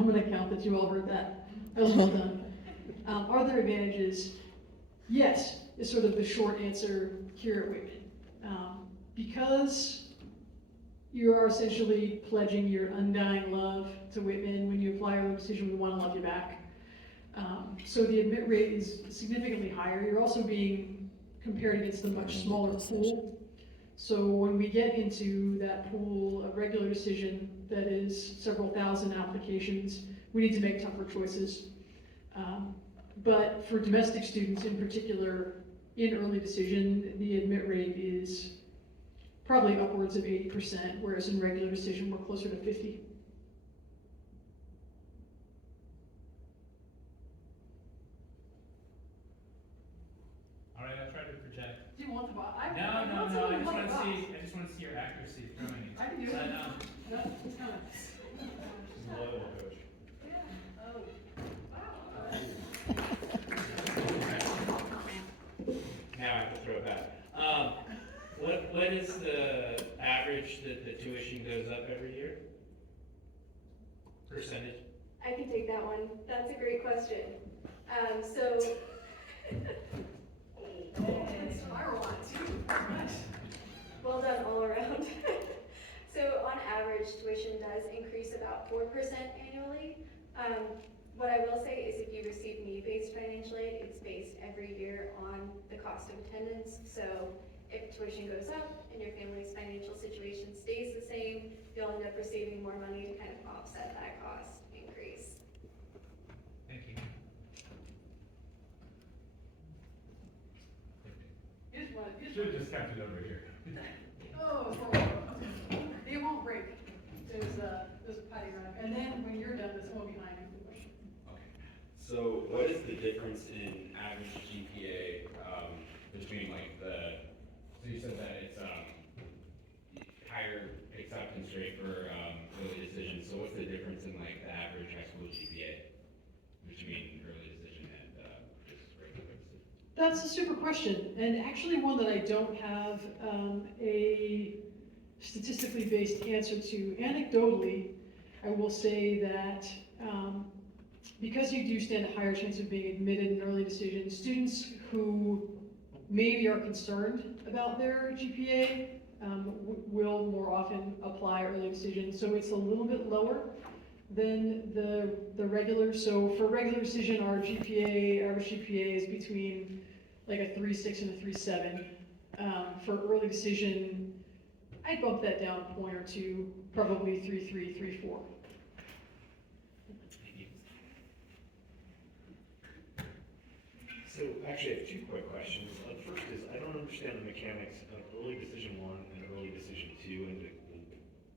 I'm going to count that you all heard that. That was well done. Are there advantages? Yes, is sort of the short answer here at Whitman. Because you are essentially pledging your undying love to Whitman when you apply our decision, we want to love you back. So the admit rate is significantly higher. You're also being compared against a much smaller pool. So when we get into that pool of regular decision that is several thousand applications, we need to make tougher choices. But for domestic students in particular, in early decision, the admit rate is probably upwards of 80%, whereas in regular decision, we're closer to 50. All right, I'll try to project. Do you want the box? No, I just want to see your accuracy of throwing it. I can do it. It's coming. Loyal coach. Yeah. Oh. Wow. Now I have to throw it back. What is the average that the tuition goes up every year? Percentage? I can take that one. That's a great question. So. Well done all around. So on average, tuition does increase about 4% annually. What I will say is if you receive need-based financial aid, it's based every year on the cost of attendance. So if tuition goes up and your family's financial situation stays the same, you'll end up receiving more money to kind of offset that cost increase. Thank you. Should have just kept it over here. Oh, it won't break. There's a patty rack, and then when you're done, there's one behind you. Okay. So what is the difference in average GPA between like the? So you said that it's higher acceptance rate for early decision. So what's the difference in like the average high school GPA between early decision and just regular decision? That's a super question, and actually one that I don't have a statistically based answer to. Anecdotally, I will say that because you do stand a higher chance of being admitted in early decision, students who maybe are concerned about their GPA will more often apply early decision, so it's a little bit lower than the regular. So for regular decision, our GPA, average GPA is between like a 3.6 and a 3.7. For early decision, I'd bump that down a point or two, probably 3.3, 3.4. So actually I have two quick questions. The first is, I don't understand the mechanics of early decision 1 and early decision 2 and the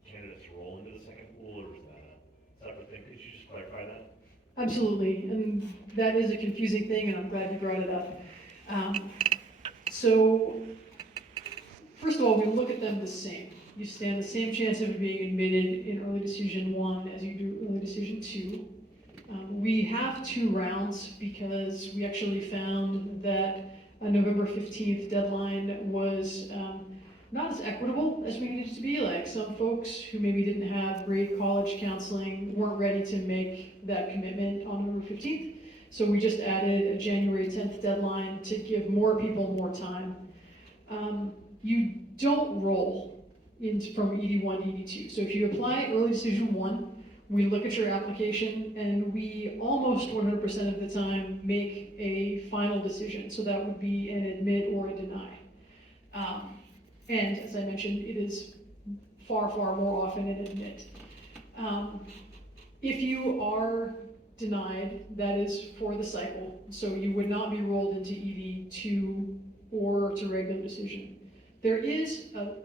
candidates roll into the second pool, or is that a separate thing? Could you just clarify that? Absolutely, and that is a confusing thing, and I'm glad you brought it up. So, first of all, we look at them the same. You stand the same chance of being admitted in early decision 1 as you do early decision 2. We have 2 rounds because we actually found that a November 15th deadline was not as equitable as we needed it to be. Like some folks who maybe didn't have great college counseling weren't ready to make that commitment on November 15th. So we just added a January 10th deadline to give more people more time. You don't roll from ED1 to ED2. So if you apply early decision 1, we look at your application and we almost 100% of the time make a final decision. So that would be an admit or a deny. And as I mentioned, it is far, far more often an admit. If you are denied, that is for the cycle. So you would not be rolled into ED2 or to regular decision. There is a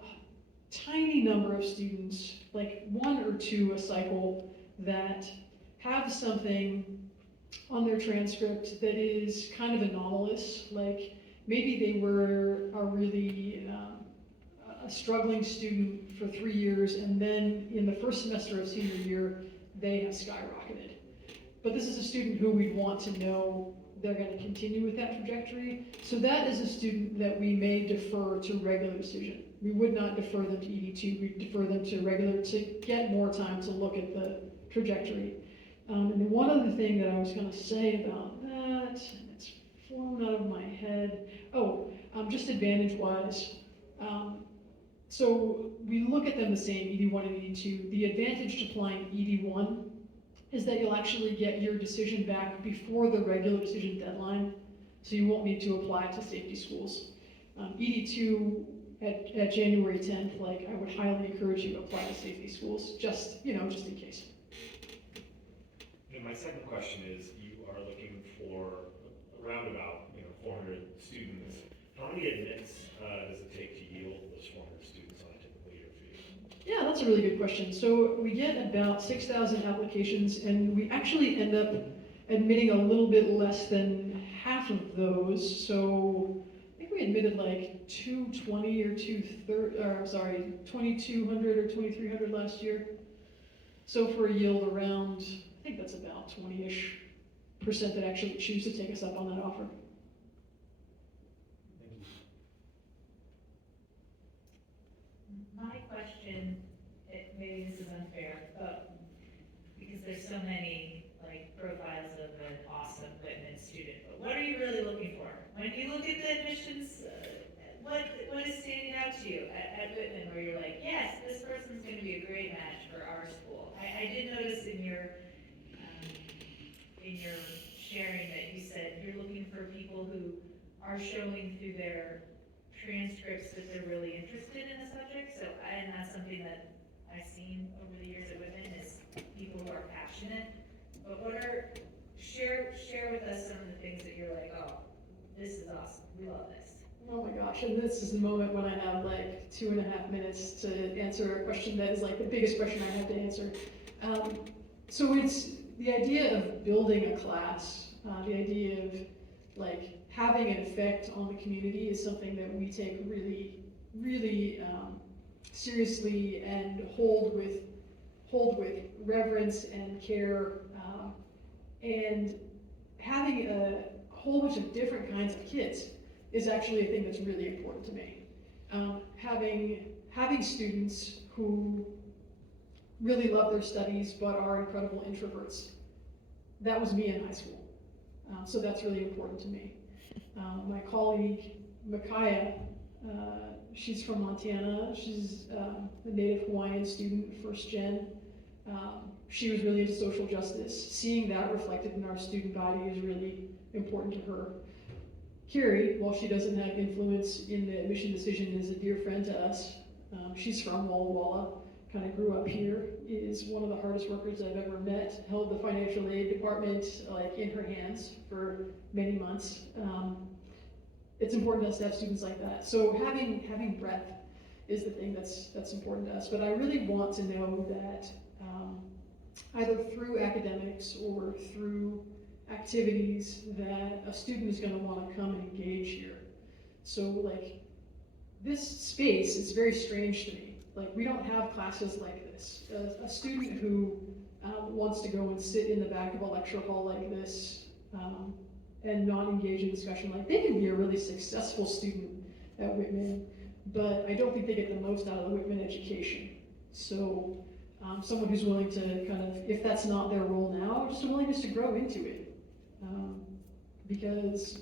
tiny number of students, like 1 or 2 a cycle, that have something on their transcript that is kind of anomalous. Like maybe they were a really a struggling student for 3 years, and then in the first semester of senior year, they have skyrocketed. But this is a student who we'd want to know they're going to continue with that trajectory. So that is a student that we may defer to regular decision. We would not defer them to ED2, we'd defer them to regular to get more time to look at the trajectory. And then one other thing that I was gonna say about that, and it's flown out of my head. Oh, just advantage-wise. So we look at them the same, ED1 and ED2. The advantage to applying ED1 is that you'll actually get your decision back before the regular decision deadline, so you won't need to apply to safety schools. ED2 at January 10th, like I would highly encourage you to apply to safety schools, just in case. And my second question is, you are looking for around about, 400 students. How many admits does it take to yield those 400 students on a typical year for you? Yeah, that's a really good question. So we get about 6,000 applications, and we actually end up admitting a little bit less than half of those. So I think we admitted like 220 or 2,200 or 2,300 last year. So for a yield around, I think that's about 20-ish% that actually choose to take us up on that offer. My question, maybe this is unfair, but because there's so many like profiles of an awesome Whitman student, but what are you really looking for? When you look at the admissions, what is standing out to you at Whitman where you're like, yes, this person's going to be a great match for our school? I did notice in your sharing that you said you're looking for people who are showing through their transcripts that they're really interested in a subject. So, and that's something that I've seen over the years at Whitman is people who are passionate. But share with us some of the things that you're like, oh, this is awesome. We love this. Oh my gosh, and this is the moment when I have like 2.5 minutes to answer a question that is like the biggest question I have to answer. So it's the idea of building a class, the idea of like having an effect on the community is something that we take really, really seriously and hold with reverence and care, and having a whole bunch of different kinds of kids is actually a thing that's really important to me. Having students who really love their studies but are incredible introverts. That was me in high school. So that's really important to me. My colleague, Micaiah, she's from Montana. She's a native Hawaiian student, first gen. She was really into social justice. Seeing that reflected in our student body is really important to her. Carrie, while she doesn't have influence in the admission decision, is a dear friend to us. She's from Walla Walla, kind of grew up here, is one of the hardest workers I've ever met, held the financial aid department like in her hands for many months. It's important to us to have students like that. So having breadth is the thing that's important to us. But I really want to know that either through academics or through activities that a student is going to want to come and engage here. So like this space is very strange to me. Like we don't have classes like this. A student who wants to go and sit in the back of a lecture hall like this and not engage in discussion, like they can be a really successful student at Whitman, but I don't think they get the most out of the Whitman education. So someone who's willing to kind of, if that's not their role now, just a willingness to grow into it. Because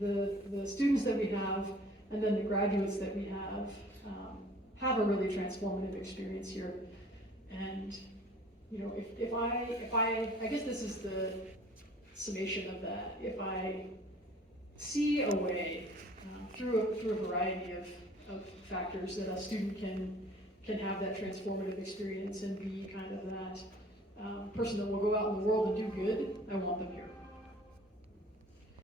the students that we have and then the graduates that we have a really transformative experience here. And if I guess this is the summation of that. If I see a way through a variety of factors that a student can have that transformative experience and be kind of that person that will go out in the world and do good, I want them here.